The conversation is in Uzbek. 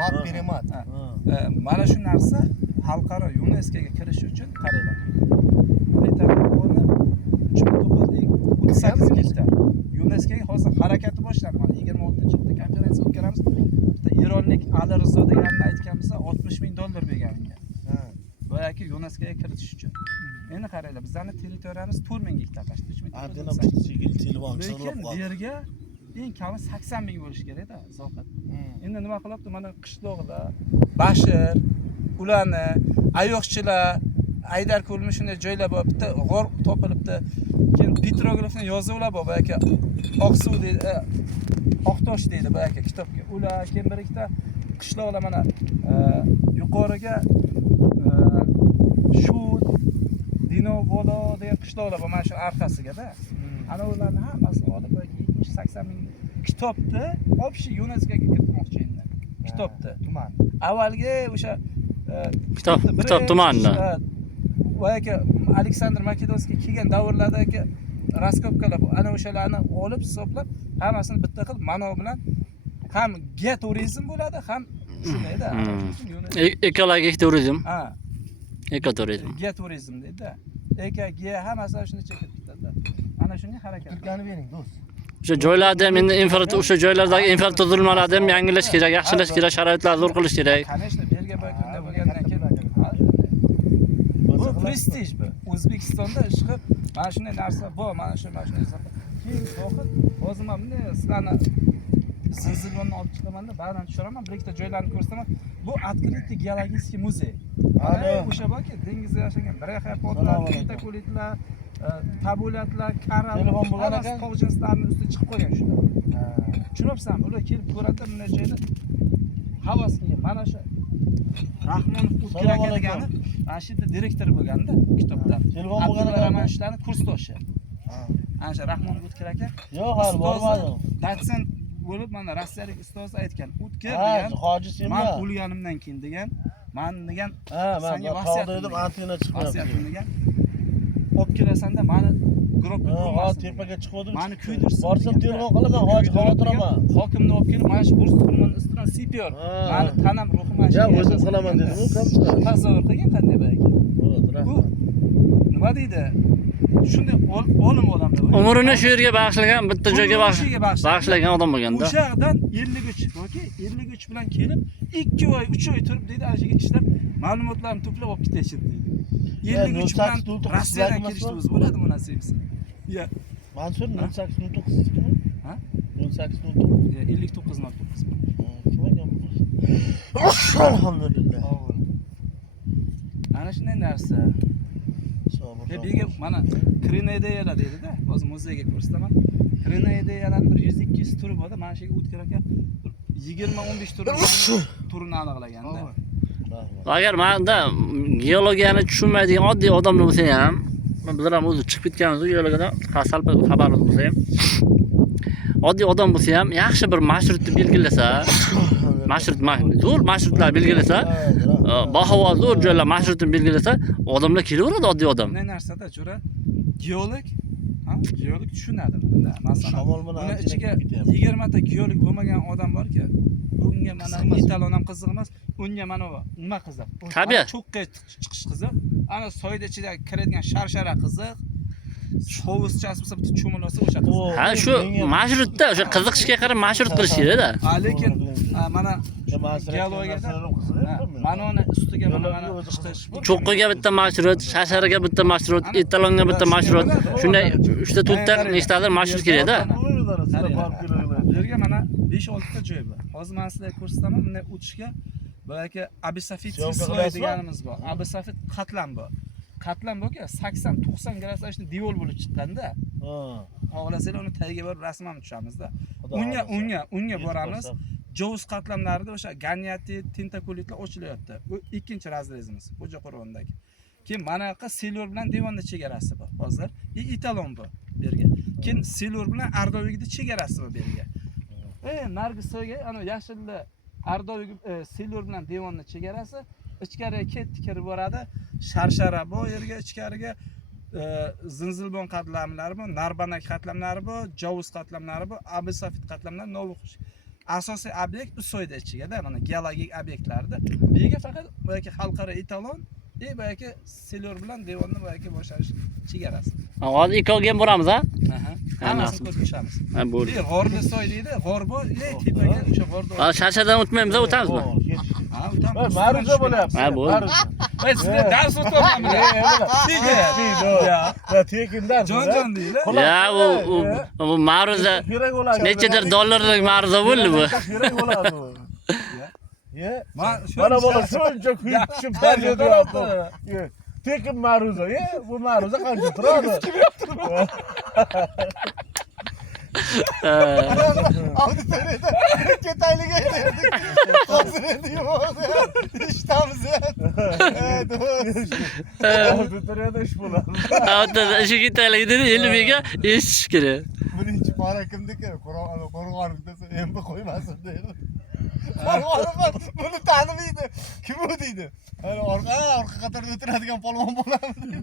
mat beramat. Mana shu narsa xalqaro UNESCOga kirish uchun qaranglar. Britaniya 3938 gektar. UNESCOga hozir harakati boshlandi. Mana 26-yilda konferensiya o'tkazamiz. Bitta Eronlik Ali Rizo deganni aytganmiz, $60,000 bergan unga. Bu yoki UNESCOga kiritish uchun. Endi qaranglar, bizning territoriyamiz 4000 gektar tashkil etmoqchi. Adena bitta telefon Lekin bu yerga eng kami 80,000 bo'lish kerak-da, zoqat. Endi nima qilyapti? Mana qishloqda Bashir, ularni ayoqchilar, Aydar ko'lmi shunday joylar bor, bitta g'or topilibdi. Keyin petrografni yozuvlar bor, yoki Oqsuv deydi, Oqtosh deydi bu yoki kitobga. Ular keyin bir ikkita qishloqlar mana yuqoriga shu Dinovolo degan qishloqlar bor, mana shu orqasiga-da. Ana ularni hammasini olib 70-80,000 kitobni общий UNESCOga kiritmoqchi endi. Kitobni tuman. Avvalgi o'sha kitob tumanni. Yoki Aleksandr Makedonskiy kelgan davrlardagi raskopkalar bor. Ana o'shalarni olib hisoblab, hammasini bitta qilib mano bilan ham geoturizm bo'ladi, ham shundayda. Ekologik turizm. Ha. Ekoturizm. Geoturizm deydi-da. Ge hammasi shuni chekib ketadi. Ana shunga harakat. Turkani bering, do'st. O'sha joylarda ham endi o'sha joylardagi infratuzilmalarni ham yangilash kerak, yaxshilash kerak, sharoitlarni zo'r qilish kerak. Конечно, belga bo'lgandan keyin bu prestij bu. O'zbekistonda ish qilib, mana shunday narsa bor, mana shunday keyin so'qib, o'zim ham bunday sizlarni zilzilani olib chiqamanda, ba'zan tushiraman, bir ikkita joylarni ko'rsataman. Bu открытый geologический muzey. O'sha borki, dengizda yashagan braxiyapodlar, tentakulitlar, tabulatlar, karal, telefon bo'lgan ekan, tog' jinslarning ustiga chiqib qolgan shular. Tushunibsanmi? Ular kelib ko'radi, bunday joyni havas qilgan. Mana shu Rahmonov Utkir aka degani, mana shu yerda direktor bo'lganda kitobda. Telefon bo'lgan ekan, romanchilarni kursdoshi. Ana shu Rahmonov Utkir aka. Yo'q, hali bormadim. Dotsent bo'lib, mana rossiyalik ustoz aytgan, Utkir Ha, degan, hoji senmi? men o'lganimdan keyin degan, men degan, senga vasiyat qildim, antena chiqmayapti degan. Olib kelasanda meni gruppa hozir tepaga chiqdim. Meni kuydirsin. Borsam telefon qilaman, hoji xotiraman. Hokimni olib kelib, mana shu burs turmani ustidan sipiyor. Meni tanam ruhim mana shu. Ya o'zim qilaman dedim-ku, kamsa. Tasavvur qilgan qanday bu aka? Bu nima deydi? Shunday olim odamlar. Umrini shu yerga bag'ishlagan, bitta joyga bag'ishlagan odam bo'lganda. O'sha yerdan 53, yoki 53 bilan kelib 2 oy, 3 oy turib deydi, ana yerga ishlab, ma'lumotlarni to'plab olib ketishdi deydi. 53 bilan Rossiyadan kelishdi o'zi bo'ladi bu narsasi. Ya, Mansur 0809 kimi? Ha? 0809. 5909. Kim ekan bu? Alhamdulillah. Ana shunday narsa. Bega mana kirina ideyalar deydi-da, hozir muzeyga ko'rsataman. Kirina ideyalarning bir 100-200 turi bor-da, mana shu yerga Utkir aka 20-15 turini aniqlaganda. Agar menda geologiyani tushunmaydigan oddiy odamlar bo'lsa ham, bizlar ham o'zi chiqib ketganmiz geologiyadan, sal xabarimiz bo'lsa ham, oddiy odam bo'lsa ham yaxshi bir marshrutni belgilasa, zo'r marshrutlar belgilasa, bahavo zo'r joylar marshrutini belgilasa, odamlar kelaveradi, oddiy odam. Bunday narsada jo'ra geolog, geolog tushunadi bunda. Masalan, buni ichiga 20 ta geolog bo'lmagan odam borki, unga mana etalon ham qiziq emas, unga mana nima qiziq. Tabiat. Cho'qqa chiqish qiziq. Ana soyda ichida kiradigan sharshara qiziq. Hovuzchasi bo'lsa bitta cho'milasa o'sha qiziq. Ha, shu mashrutda o'sha qiziqishga qarab mashrut qilish kerak-da. Lekin mana geologiyada mana uni ustiga mana chiqish. Cho'qqiga bitta mashrut, shasharaga bitta mashrut, etalonga bitta mashrut. Shunday 3 ta nechtadir mashrut kerak-da. Bu yerga mana 5-6 ta joy bor. Hozir men sizlarga ko'rsataman, bunday o'tishga balki Abisafit sloy deganimiz bor. Abisafit qatlam bor. Qatlam borki 80-90 gradusda devor bo'lib chiqqanda, xohlasanglar uni tagiga borib rasman tushamiz-da. Unga boramiz. Jovuz qatlamlarida o'sha ganyati, tentakulitlar ochilyapti. Bu ikkinchi razrezimiz, Xo'jaqo'rg'ondagi. Keyin mana yoqqa Silur bilan Devonda chegarasi bor. Hozir etalon bor bu yerga. Keyin Silur bilan Ardovigida chegarasi bor bu yerga. Nargisoga ana yashilli Ardovig Silur bilan Devonda chegarasi ichkariga kirib boradi. Sharshara bor yerga, ichkariga zinzilbon qatlamlari bor, narbanak qatlamlari bor, jovuz qatlamlari bor, abisafit qatlamlari, novuq asosiy obyekt Usoyda ichigada, mana geologik obyektlarda. Bu yerga faqat bu yoki xalqaro etalon, bu yoki selyor bilan devonni bu yoki boshlash chegarasi. Hozir ikkovga ham boramiz, ha? Aha. Hammasini ko'rib chiqamiz. Ha, bo'ldi. G'orli soy deydi, g'or bor, tepaga o'sha g'orda. Ha, Sharshadan o'tmaymiz, o'tamizmi? Ha, o'tamiz. Ma'ruza bo'lyapti. Ha, bo'ldi. Men sizga dars o'tyapman. Ya tekindan. Jon deydi. Ya, u ma'ruza Kerak bo'ladi. nechadir dollarlik ma'ruza bo'ldi bu. Kerak bo'ladi bu. Ye. Mana Mana bola shuncha kuyib tushib beryapti. Tekin ma'ruza. Ye, bu ma'ruza qancha turadi? Auditoriyada ketaylik aytdik. Hozir endi yo'q. Ishtamiz. Auditoriyada ish bo'ladi. Avtda ishi ketaylik dedi, Elbekga eshitish kerak. Birinchi pora kimniki? Qo'rg'onlikda endi qo'ymasin deydi. Qo'rg'onlik buni tanimaydi. Kim u deydi? Orqa qatorda o'tiradigan polvon bo'ladi.